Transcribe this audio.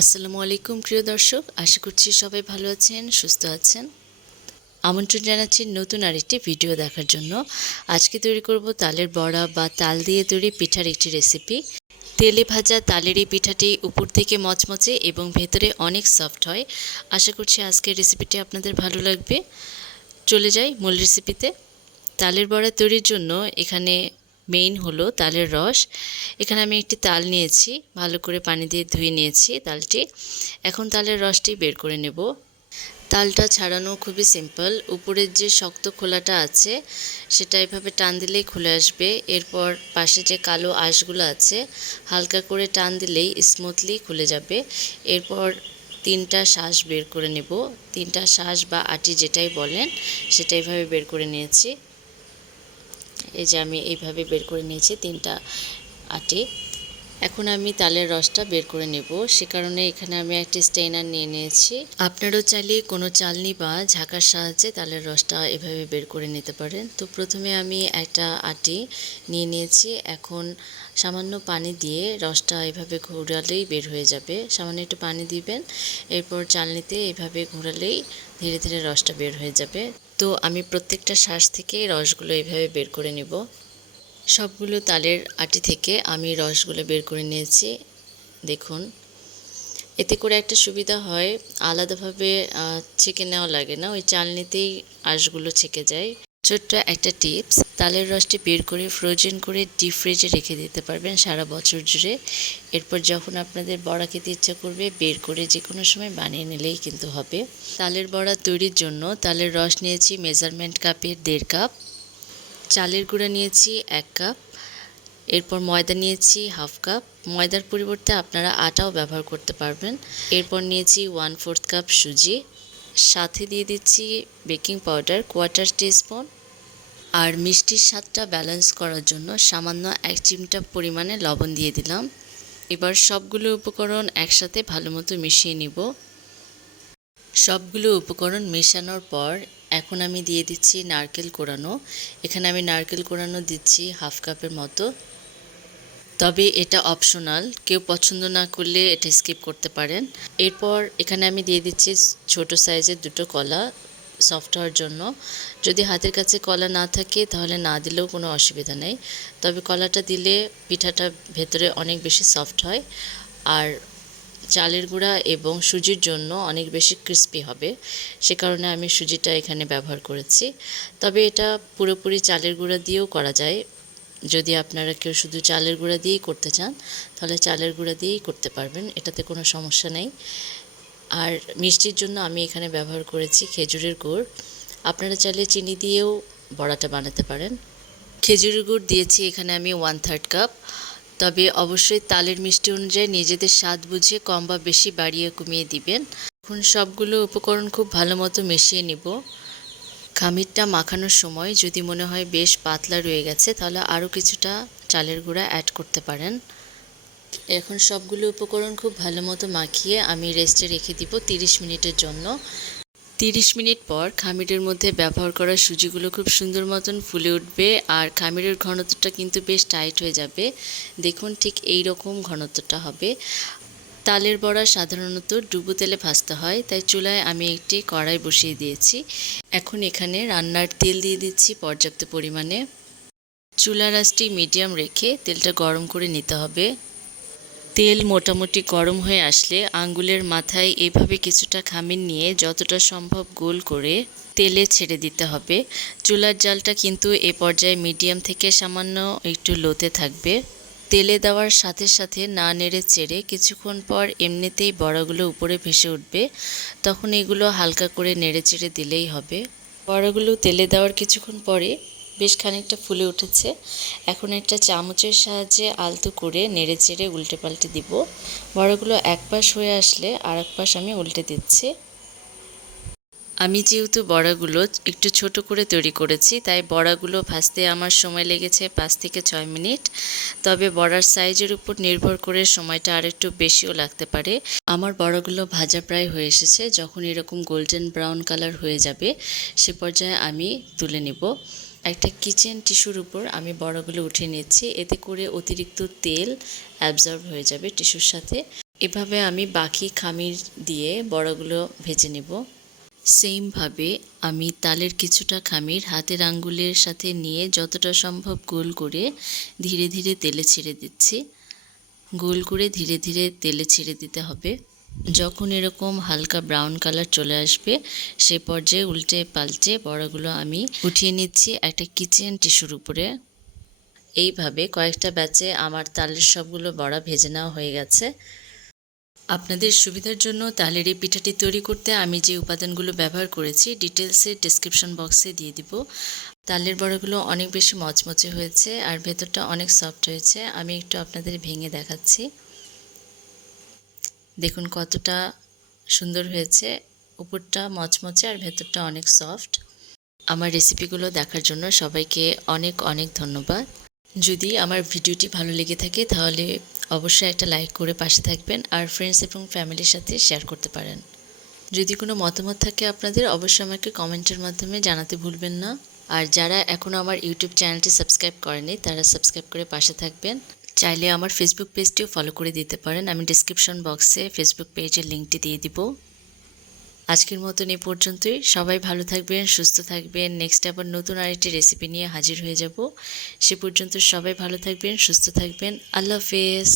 আসসালামু আলাইকুম, প্রিয় দর্শক। আশা করছি সবাই ভালো আছেন, সুস্থ আছেন। আমন্ত্রণ জানাচ্ছি নতুন আরেকটি ভিডিও দেখার জন্য। আজকে তৈরি করব তালের বড়া বা তাল দিয়ে তৈরি পিঠার একটি রেসিপি। তেলে ভাজা তালের এই পিঠাটি উপর থেকে মচমচে এবং ভেতরে অনেক সফট হয়। আশা করছি আজকের রেসিপিটি আপনাদের ভালো লাগবে। চলে যাই মূল রেসিপিতে। তালের বড়া তৈরির জন্য এখানে মেইন হলো তালের রস। এখানে আমি একটি তাল নিয়েছি, ভালো করে পানি দিয়ে ধুয়ে নিয়েছি তালটি। এখন তালের রসটি বের করে নেব। তালটা ছাড়ানো খুবই সিম্পল উপরের যে শক্ত খোলাটা আছে, সেটা এভাবে টান দিলেই খুলে আসবে। এরপর পাশে যে কালো আঁশগুলো আছে, হালকা করে টান দিলেই স্মুথলি খুলে যাবে। এরপর তিনটা শ্বাস বের করে নেব। তিনটা শ্বাস বা আটি যেটাই বলেন, সেটা এভাবে বের করে নিয়েছি। এই যে আমি এইভাবে বের করে নিয়েছি তিনটা আটি। এখন আমি তালের রসটা বের করে নেব। সে কারণে এখানে আমি একটি স্টেইনার নিয়ে নিয়েছি। আপনারও চাইলে কোনো চালনি বা ঝাঁকার সাহায্যে তালের রসটা এভাবে বের করে নিতে পারেন। তো প্রথমে আমি একটা আটি নিয়ে নিয়েছি। এখন সামান্য পানি দিয়ে রসটা এভাবে ঘোরালেই বের হয়ে যাবে। সামান্য একটু পানি দিবেন। এরপর চালনিতে এভাবে ঘোরালেই ধীরে ধীরে রসটা বের হয়ে যাবে। তো আমি প্রত্যেকটা শ্বাস থেকে রসগুলো এইভাবে বের করে নেব। সবগুলো তালের আটি থেকে আমি রসগুলো বের করে নিয়েছি। দেখুন, এতে করে একটা সুবিধা হয়, আলাদাভাবে ছেঁকে নেওয়া লাগে না, ওই চালনিতেই আঁশগুলো ছেঁকে যায়। ছোট্ট একটা টিপস, তালের রসটি বের করে ফ্রোজেন করে ডিপ ফ্রিজে রেখে দিতে পারবেন সারা বছর জুড়ে। এরপর যখন আপনাদের বড়া খেতে ইচ্ছা করবে, বের করে যে কোনো সময় বানিয়ে নিলেই কিন্তু হবে। তালের বড়া তৈরির জন্য তালের রস নিয়েছি মেজারমেন্ট কাপের দেড় কাপ, চালের গুঁড়া নিয়েছি এক কাপ, এরপর ময়দা নিয়েছি হাফ কাপ। ময়দার পরিবর্তে আপনারা আটাও ব্যবহার করতে পারবেন। এরপর নিয়েছি ওয়ান ফোর্থ কাপ সুজি। সাথে দিয়ে দিচ্ছি বেকিং পাউডার, কোয়ার্টার টিস্পুন আর মিষ্টির স্বাদটা ব্যালেন্স করার জন্য সামান্য এক চিমটা পরিমাণে লবণ দিয়ে দিলাম। এবার সবগুলো উপকরণ একসাথে ভালো মতো মিশিয়ে নিব। সবগুলো উপকরণ মেশানোর পর এখন আমি দিয়ে দিচ্ছি নারকেল কোরানো। এখানে আমি নারকেল কোরানো দিচ্ছি হাফ কাপের মতো। তবে এটা অপশনাল কেউ পছন্দ না করলে এটা স্কিপ করতে পারেন। এরপর এখানে আমি দিয়ে দিচ্ছি ছোট সাইজের দুটো কলা। সফট হওয়ার জন্য। যদি হাতের কাছে কলা না থাকে, তাহলে না দিলেও কোনো অসুবিধা নেই। তবে কলাটা দিলে পিঠাটা ভেতরে অনেক বেশি সফট হয়। আর চালের গুঁড়া এবং সুজির জন্য অনেক বেশি ক্রিস্পি হবে। সে কারণে আমি সুজিটা এখানে ব্যবহার করেছি। তবে এটা পুরোপুরি চালের গুঁড়া দিয়েও করা যায়। যদি আপনারা কেউ শুধু চালের গুঁড়া দিয়েই করতে চান, তাহলে চালের গুঁড়া দিয়েই করতে পারবেন। এটাতে কোনো সমস্যা নেই। আর মিষ্টির জন্য আমি এখানে ব্যবহার করেছি খেজুরের গুড়। আপনারা চাইলে চিনি দিয়েও বড়াটা বানাতে পারেন। খেজুরের গুড় দিয়েছি এখানে আমি ওয়ান থার্ড কাপ তবে অবশ্যই তালের মিষ্টি অনুযায়ী নিজেদের স্বাদ বুঝে কম বা বেশি বাড়িয়ে কমিয়ে দিবেন। এখন সবগুলো উপকরণ খুব ভালো মতো মিশিয়ে নিব। খামিরটা মাখানোর সময় যদি মনে হয় বেশ পাতলা রয়ে গেছে, তাহলে আরও কিছুটা চালের গুঁড়া অ্যাড করতে পারেন। এখন সবগুলো উপকরণ খুব ভালো মতো মাখিয়ে আমি রেস্টে রেখে দিব তিরিশ মিনিটের জন্য। তিরিশ মিনিট পর খামিরের মধ্যে ব্যবহার করা সুজিগুলো খুব সুন্দর মতন ফুলে উঠবে আর খামিরের ঘনত্বটা কিন্তু বেশ টাইট হয়ে যাবে। দেখুন ঠিক এই রকম ঘনত্বটা হবে। তালের বড়া সাধারণত ডুবো তেলে ভাজতে হয়, তাই চুলায় আমি একটি কড়াই বসিয়ে দিয়েছি। এখন এখানে রান্নার তেল দিয়ে দিচ্ছি পর্যাপ্ত পরিমাণে। চুলার আঁচটি মিডিয়াম রেখে তেলটা গরম করে নিতে হবে। তেল মোটামুটি গরম হয়ে আসলে আঙ্গুলের মাথায় এভাবে কিছুটা খামির নিয়ে যতটা সম্ভব গোল করে তেলে ছেড়ে দিতে হবে। চুলার জালটা কিন্তু এ পর্যায়ে মিডিয়াম থেকে সামান্য একটু লোতে থাকবে। তেলে দেওয়ার সাথে সাথে না নেড়ে চেড়ে কিছুক্ষণ পর এমনিতেই বড়াগুলো উপরে ভেসে উঠবে। তখন এগুলো হালকা করে নেড়ে চেড়ে দিলেই হবে। বড়াগুলো তেলে দেওয়ার কিছুক্ষণ পরে বেশ খানিকটা ফুলে উঠেছে। এখন একটা চামচের সাহায্যে আলতো করে নেড়ে চেড়ে উল্টে পাল্টে দিব। বড়াগুলো এক পাশ হয়ে আসলে আর এক পাশ আমি উল্টে দিচ্ছি। আমি যেহেতু বড়াগুলো একটু ছোট করে তৈরি করেছি, তাই বড়াগুলো ভাজতে আমার সময় লেগেছে পাঁচ থেকে ছয় মিনিট। তবে বড়ার সাইজের উপর নির্ভর করে সময়টা আরেকটু বেশিও লাগতে পারে। আমার বড়াগুলো ভাজা প্রায় হয়ে এসেছে, যখন এরকম গোল্ডেন ব্রাউন কালার হয়ে যাবে, সে পর্যায়ে আমি তুলে নিব। একটা কিচেন টিস্যুর উপর আমি বড়াগুলো উঠে নিচ্ছি। এতে করে অতিরিক্ত তেল অ্যাবজর্ব হয়ে যাবে টিস্যুর সাথে। এভাবে আমি বাকি খামির দিয়ে বড়াগুলো ভেজে নেব। সেমভাবে আমি তালের কিছুটা খামির হাতের আঙ্গুলের সাথে নিয়ে যতটা সম্ভব গোল করে ধীরে ধীরে তেলে ছেড়ে দিচ্ছি। গোল করে ধীরে ধীরে তেলে ছেড়ে দিতে হবে। যখন এরকম হালকা ব্রাউন কালার চলে আসবে, সে পর্যায়ে উল্টে পাল্টে বড়াগুলো আমি উঠিয়ে নিচ্ছি একটা কিচেন টিস্যুর উপরে। এইভাবে কয়েকটা ব্যাচে আমার তালের সবগুলো বড়া ভেজে নেওয়া হয়ে গেছে। আপনাদের সুবিধার জন্য তালের এই পিঠাটি তৈরি করতে আমি যে উপাদানগুলো ব্যবহার করেছি ডিটেলসে ডিসক্রিপশন বক্সে দিয়ে দিব। তালের বড়াগুলো অনেক বেশি মচমচে হয়েছে আর ভেতরটা অনেক সফট হয়েছে। আমি একটু আপনাদের ভেঙে দেখাচ্ছি। দেখুন কতটা সুন্দর হয়েছে। উপরটা মচমচে আর ভেতরটা অনেক সফট আমার রেসিপিগুলো দেখার জন্য সবাইকে অনেক অনেক ধন্যবাদ। যদি আমার ভিডিওটি ভালো লেগে থাকে তাহলে অবশ্যই একটা লাইক করে পাশে থাকবেন আর ফ্রেন্ডস এবং ফ্যামিলির সাথে শেয়ার করতে পারেন। যদি কোনো মতামত থাকে আপনাদের, অবশ্যই আমাকে কমেন্টের মাধ্যমে জানাতে ভুলবেন না। আর যারা এখনও আমার ইউটিউব চ্যানেলটি সাবস্ক্রাইব করেনি তারা সাবস্ক্রাইব করে পাশে থাকবেন। চাইলে আমার ফেসবুক পেজটিও ফলো করে দিতে পারেন। আমি ডিসক্রিপশন বক্সে ফেসবুক পেজের লিঙ্কটি দিয়ে দিব। আজকের মতন এ পর্যন্তই। সবাই ভালো থাকবেন, সুস্থ থাকবেন। নেক্সট আবার নতুন আরেকটি রেসিপি নিয়ে হাজির হয়ে যাব। সে পর্যন্ত সবাই ভালো থাকবেন, সুস্থ থাকবেন। আল্লাহ হাফেজ।